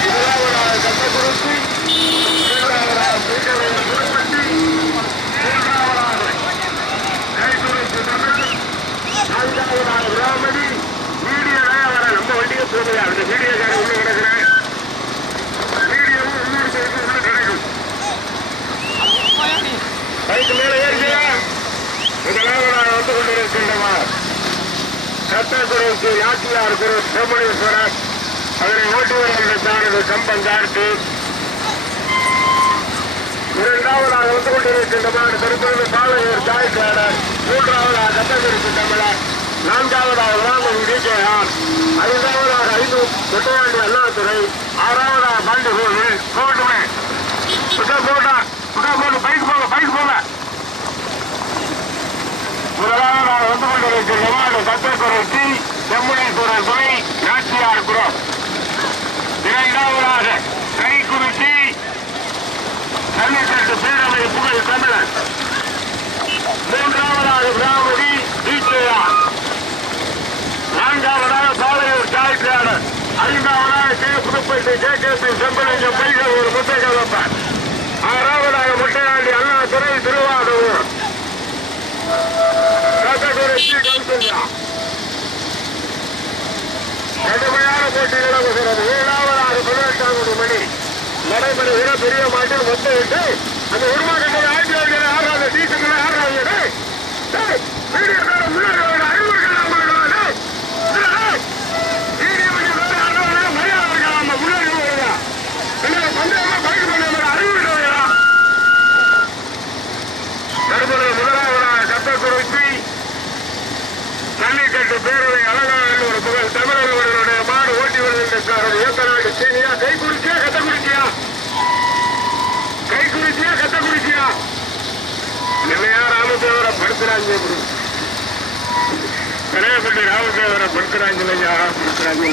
முதலாவதாக கள்ளக்குறிச்சி, இரண்டாவதாக பீட்டரை திருப்பட்டி, மூன்றாவதாக கைக்குறிச்சி தமிழ், நான்காவதாக பிராமணி, வீடியோ வர நம்ம வண்டியை போகுது அந்த வீடியோ கார உள்ள கிடக்குறேன் வீடியோவும் உள்ளூர் போயிட்டு உள்ள கிடைக்கும் பைக்கு மேல ஏறிக்கையா முதலாவதாக வந்து கொண்டிருக்கின்றவா சட்டக்குறைக்கு யாத்தியார் குரு சுப்பிரமணியேஸ்வரர் அதனை ஓட்டி வருகின்றானது கம்பம் கார்த்தி. இரண்டாவதாக வந்து கொண்டிருக்கின்றமான திருப்பதி பாலையூர் தாய்க்காரர். மூன்றாவதாக கட்டக்குறிச்சி தமிழர். நான்காவதாக ராமன் விஜயார் ஐந்தாவதாக ஐந்து முட்டையாண்டி அண்ணாதுரை. ஆறாவதாக பாண்டி கோவில் போகட்டுமே போட்டா போட்டு பைக் போக பைக் போக போங்க முதலாவதாக வந்து கொண்டிருக்கின்றமான சட்டக்குறைச்சி செம்முனீஸ்வரர் துணை நாச்சியார் புறம் இரண்டாவதாக கைக்குறிச்சி ஜல்லிக்கட்டு பேரவை புகழ் தமிழன். மூன்றாவதாக பிராமதி டிகேஆர் நான்காவதாக பாளையூர் தாய்க்காரர் ஐந்தாவதாக K. Puduppatti K. K. P Sembalingam பைகள் ஒரு முட்டைக்கலப்பர் ஆறாவதாக முட்டையாண்டி அண்ணா துறை திருவாரூர் கட்டக்குறிச்சி கௌசல்யா கடுமையான போட்டி நடக்கிறது ஏழாவதாக பதினெட்டாவது மணி. நடைபெறுகிற பெரிய மாட்டில் மொத்தம் விட்டு அந்த உருமா கட்டளை ஆயிரத்தி தொள்ளாயிரத்தி ஆறாவது டீசன்ல ஆறாவது ராமதேவரை படுத்துறாங்க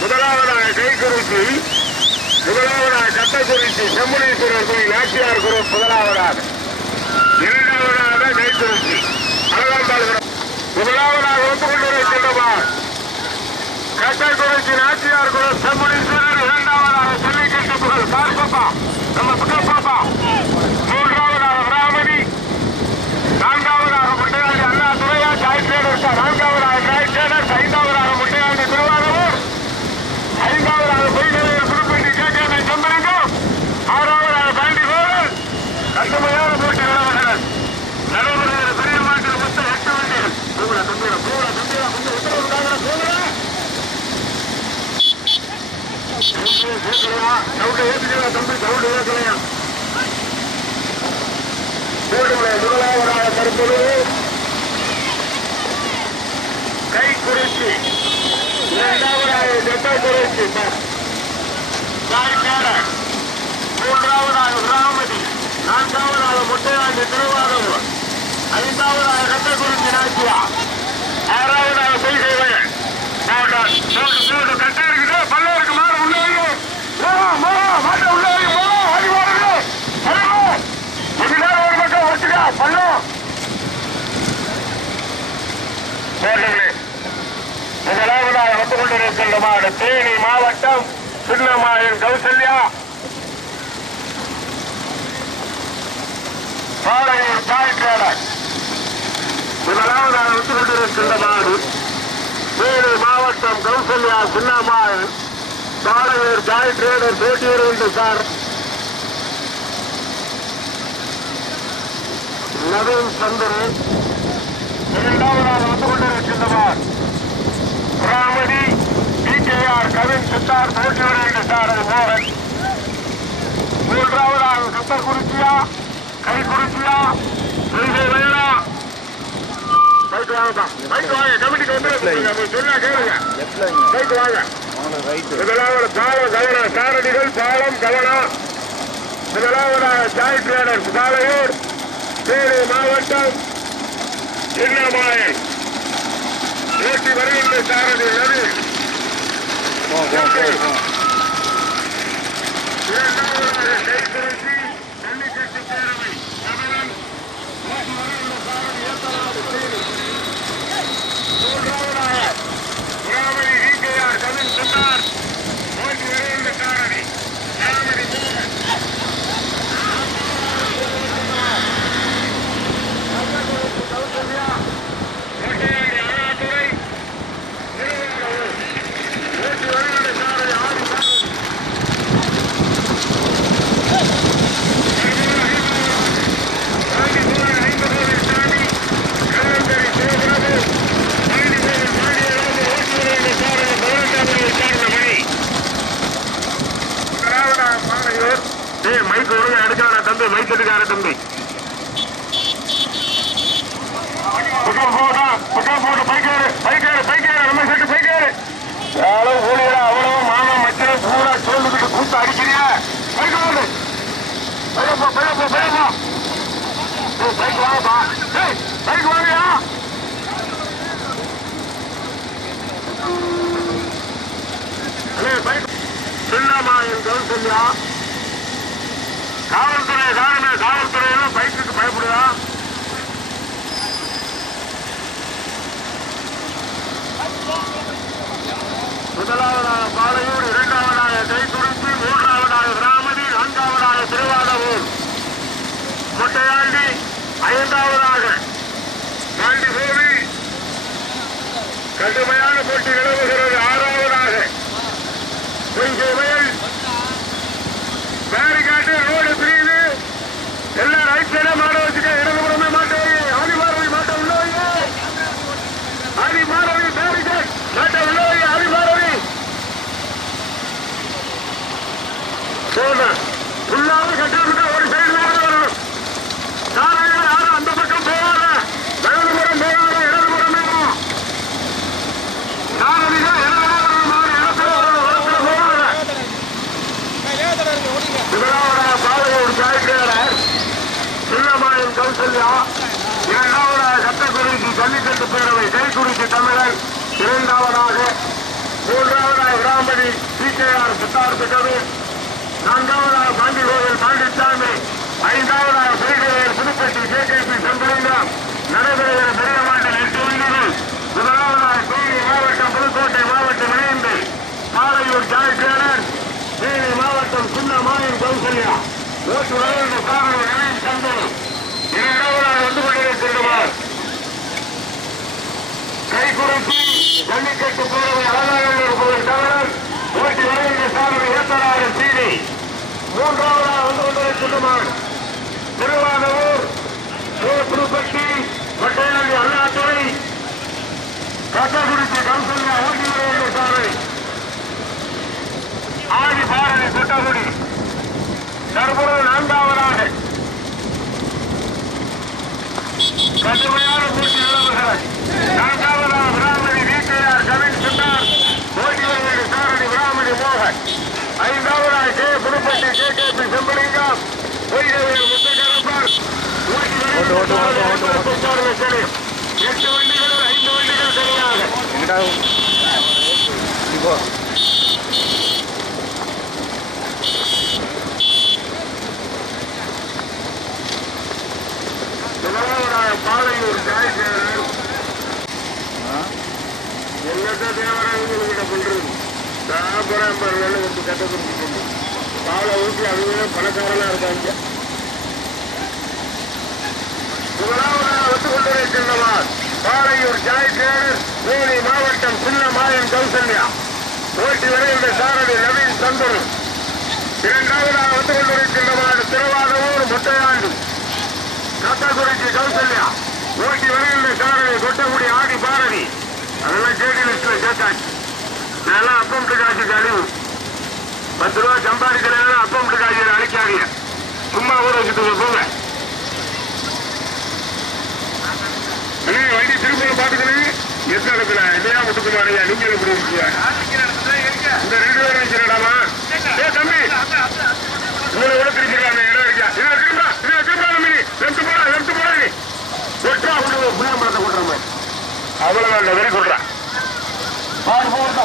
முதலாவதாக கை குறிச்சி முதலாவதாக கத்தக்குறிச்சி செம்முனீஸ்வரர் கோயில் நாச்சியார் குரு முதலாவதாக இரண்டாவதாக கைக்குறிச்சி அழகாம்பாள் முதலாவதாக வந்து கொண்டிருக்கின்றவா கட்டக்குறிச்சி நாச்சியார் குரு செம்முனீஸ்வரர் இரண்டாவதாக ஜல்லிக்கட்டு புகழ் பார்ப்பப்பா நம்ம புட்டப்பாப்பா மூன்றாவதாக ராமணி நான்காவதாக முட்டையாண்டி அண்ணா துறையா தாய்ச்சேடர் நான்காவதாக தாய்ச்சேடர் ஐந்தாவதாக முட்டையாண்டி திருவாரூர் ஐந்தாவதாக பொய்கையில் புதுப்பட்டி கேட்க செம்பலிங்கம் ஆறாவதாக பாண்டி கோவில் கடுமையான போட்டி நிலவர்கள் நடைபெறுகிற பெரிய மாட்டில் மொத்தம் எட்டு வண்டிகள் போகல தம்பிட போகல தம்பிட கொஞ்சம் உத்தரவு இருக்காங்க போகல சவுண்டு ஏற்றுக்கல தம்பி சவுண்டு ஏற்கலையா போடுங்களே முதலாவதாக தற்போது கை குறிச்சி இரண்டாவதாக ஜெட்டை குறிச்சி தாய்க்காரர் மூன்றாவதாக ராமதி நான்காவதாக முட்டையாண்டி திருவாரூர். ஐந்தாவதாக கட்டக்குறிச்சி நாச்சியா ஆறாவதாக பொய்கை வயல் மாவட்டம் இருக்குது பல்ல இருக்கு மாடு உள்ள மாட்டை பல்லம் முதலாவதாக வந்து கொண்டிருக்கின்ற தேனி மாவட்டம் சின்னமாயன் கௌசல்யா. பாளையூர் தாய்க்காடர் முதலாவதாக வந்து கொண்டிருக்கின்ற மாடு தேனி மாவட்டம் கௌசல்யா சின்னம்மாள். பாளையூர் தாய் ட்ரேடர் போட்டியிடுகின்ற சார். நவீன் சந்திரன் இரண்டாவதாக வந்து கொண்டிருக்கின்ற மாடு ராமதி டிகேஆர் கவின் சித்தார் போட்டி வருகின்ற சார் அது மோகன். மூன்றாவதாக கத்தக்குறிச்சியா கைக்குறிச்சியா செய்கை வயலா பைக் வாங்கப்பா பைக் வாங்க. கமிட்டிக்கு வந்து சொன்னா கேளுங்க. பைக் வாங்க. முதலாவது பாலம் கவனம். சாரதிகள் பாலம் கவனம். முதலாவதாக சாய் டிரேடர்ஸ் பாலையூர் தேனி மாவட்டம் சின்னமாயன் ஓட்டி வருகின்ற சாரதி ரவி இரண்டாவதாக கைக்குறிச்சி ஜல்லிக்கட்டு பேரவை கமலன் ஓட்டி வருகின்ற சாரதி ஏத்தநாடு சீனி மூன்றாவதாக புறாமணி விகேஆர் கவின் சொன்னார் ஓட்டி வருகின்ற ஏய் ஏய் பைக் வாங்கயா? சின்னம்மா என் காவல்துறை காரணமே காவல்துறையில பைக்குக்கு பயப்படுதா பாலையூர் இரண்டாவதாக கைத்துருத்தி மூன்றாவதாக கிராமதி நான்காவதாக திருவாதவூர் முட்டையாண்டி ஐந்தாவதாக தாண்டி கோவி கடுமையான போட்டி நிலவுகிறது. ஆறாவதாக பொய்கை பேரிகாட்டு ரோடு பிரிவு எல்லா ரைட் சைடே மாட வச்சுக்க இடது இடதுபுறமே மாட்ட ஆதிபாரதி மாட்ட உள்ளவங்க ஆதிபாரதி பேரிகாட் மாட்ட உள்ளவங்க ஆதிபாரதி போதும் ஃபுல்லாவே கட்டிட்டு ஒரு சைடு தான் வரணும் சாராயம் யாரும் அந்த பக்கம் போகாத வலதுபுறம் போகாத இடதுபுறமே போ. சாரதிகள் இடதுபுறம் மாறி இடத்துல வரணும், இடத்துல போகாத முதலாவதாக பாலையூர் ஜாய்கேரர் சின்னமாயின் கௌசல்யா இரண்டாவதாக சட்டக்குறிச்சி பேரவை கைக்குறிச்சி தமிழன் இரண்டாவதாக மூன்றாவதாக கிராமதி பிகேஆர் சித்தார்த்த கவி நான்காவதாக பாண்டி கோவில் பாண்டிச்சாமி ஐந்தாவதாக பெருகையர் புதுப்பட்டி கேகேபி செம்பலிங்கம் நடைபெறுகிற பெரிய மாட்டில் எட்டு வண்டிகள் முதலாவதாக தேனி மாவட்டம் புதுக்கோட்டை மாவட்டம் இணைந்து பாலையூர் ஜாய்கேரன் தேனி மாவட்டம் சின்ன மாயின் கௌசல்யா. ஓட்டு வருகின்ற காரணம் நவீன் சந்தனம் இரண்டாவதாக வந்து கொண்டிருக்கின்றவர் கைகுறிச்சி ஜல்லிக்கட்டு பேரவை அழகாக இருப்பவர் தமிழன் ஓட்டி வருகின்ற சாமி ஏத்தனாறு சீனி மூன்றாவதாக வந்து கொண்டிருக்கின்றவர் திருவானூர் திருப்பட்டி மட்டையாண்டி அண்ணாத்துறை கட்டக்குறிச்சி கௌசல்யா ஓட்டி வருகின்ற சாரணி ஆதி பாரதி கொட்டகுடி தற்போது நான்காவதாக கடுமையான போட்டி நிலவுகிறது நான்காவதாக பிராமணி வீட்டையார் கவின் சுந்தார் போட்டி வருகிற சாரணி பிராமணி மோகன் ஐந்தாவதாக K Puduppatti K K P Sembalingam பொய்கையில் முத்தகரப்பர் ஓட்டி வருகிற சாரணி தெரியும் எட்டு வண்டிகள் ஐந்து வண்டிகள் சரியாக முதலாவதாக பாலையூர் ஜாய்சேகர் எல்லத்த தேவராஜ்கிட்ட பண்றது தாபராம்பர் வந்து கட்ட புரிஞ்சுக்கணும் பாலை ஊற்றி அவங்க பணக்காரனா இருக்காங்க முதலாவதாக வந்து கொண்டிருக்கின்றவர் பாலையூர் ஜாய்சேகர் தேனி மாவட்டம் சின்ன மாயன் கௌசல்யா. ஓட்டி வருகின்ற சாரதி நவீன் சந்தரு. இரண்டாவதாக வந்து கொண்டிருக்கின்றவர் திருவாதவூர் முட்டையாண்டு கத்தகுறிச்சி கௌசல்யா. ஓட்டி வருகின்ற சாரதி கொட்டக்குடி ஆடி பாரதி. அதெல்லாம் ஜேடி லிஸ்ட்ல சேர்த்தாச்சு இதெல்லாம் அப்பம் காசு கழிவு பத்து ரூபா சம்பாதிக்கிறேன் அப்பம் காசு அழிக்காதீங்க. சும்மா ஊற வச்சுட்டு போங்க. வண்டி திரும்ப பாத்துக்கிறேன் எந்த இடத்துல இதையா விட்டுக்குமா ஐயா நீங்க எனக்கு இந்த ரெண்டு பேரும் இடமா ஏ தம்பி! உங்களை கூட பிரிக்கிறாங்க இருக்கா? இதுல திரும்பா இதுல திரும்பா தம்பி நீ. லெப்ட் போடா லெப்ட் போடா நீ. ஒட்டா விட்டு புளியம்பழத்தை கூட்டுற மாதிரி. அவ்வளவுதான் வெறி சொல்றா. பாரு போட்டா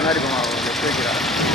உள்ள மாயன் லெஃப்ட்